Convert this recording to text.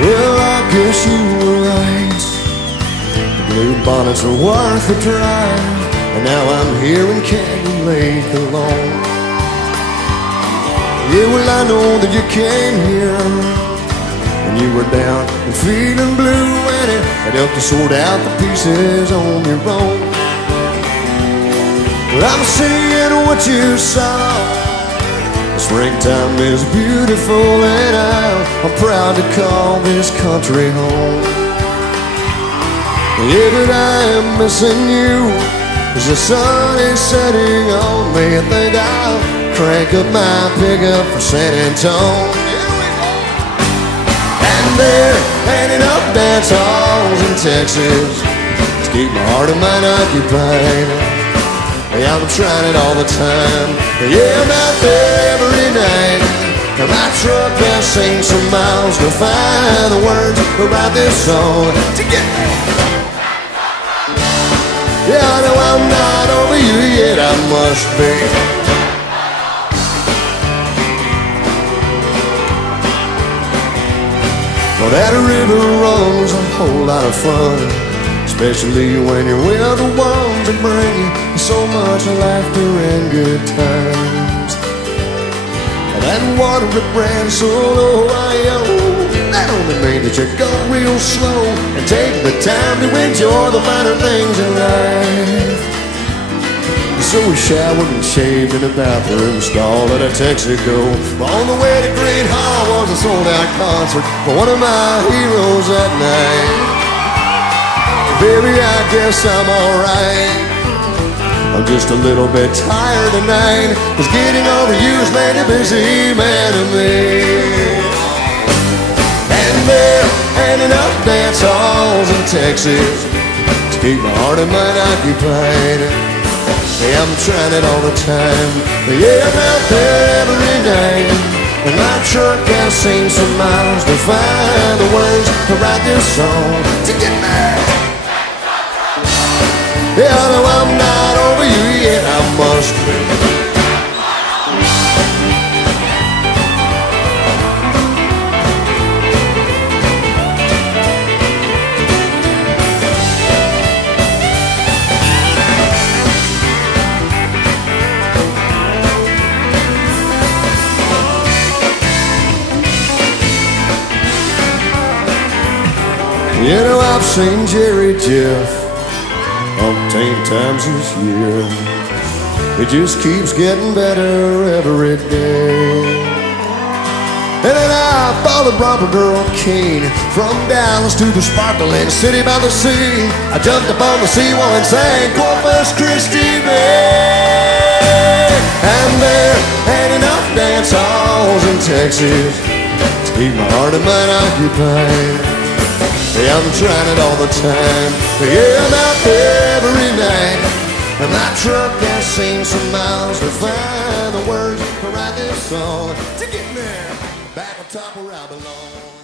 Well, I guess you were right. The blue bonnets are worth a drive, and now I'm here in Canyon Lake alone. Yeah, well, I know that you came here and you were down and feeling blue, and it helped you sort out the pieces on your own. But I'm seeing what you saw. The springtime is beautiful, and I'm proud to call this country home. Yeah, but I am missing you as the sun is setting on me. I think I'll crank up my pickup for San Antonio. And there ain't enough dance halls in Texas to keep my heart and mind occupied. Yeah, I'm trying it all the time. Yeah, I'm out there every night, and my truck has seen some miles to find the words to write this song to get me. Yeah, I know I'm not over you yet, I must be. Well, that river runs a whole lot of fun, especially when you're with the ones that bring you so much laughter and good times. That water that ran so low, that only means that you go real slow and take the time to enjoy the finer things in life. So we showered and shaved in a bathroom stall at a Texaco. On the way to Great Hall was a sold-out concert for one of my heroes that night. Baby, I guess I'm alright. I'm just a little bit tired tonight, 'cause getting over you's made a busy man of me. And there ain't enough dance halls in Texas to keep my heart and mind occupied. Hey, I'm trying it all the time. Yeah, I'm out there every night, and my truck has seen some miles to find the words to write this song to get me. Yeah, I know I'm not over you yet, I must be. You know, I've seen Jerry Jeff umpteen times this year. It just keeps getting better every day. And then I followed Robert Earl King from Dallas to the sparkling city by the sea. I jumped up on the seawall and sang Corpus Christi Bay. And there ain't enough dance halls in Texas to keep my heart and mind occupied. Yeah, I'm trying it all the time. Yeah, I'm out there every night, and my truck has seen some miles to find the words to write this song to get me back on top where I belong.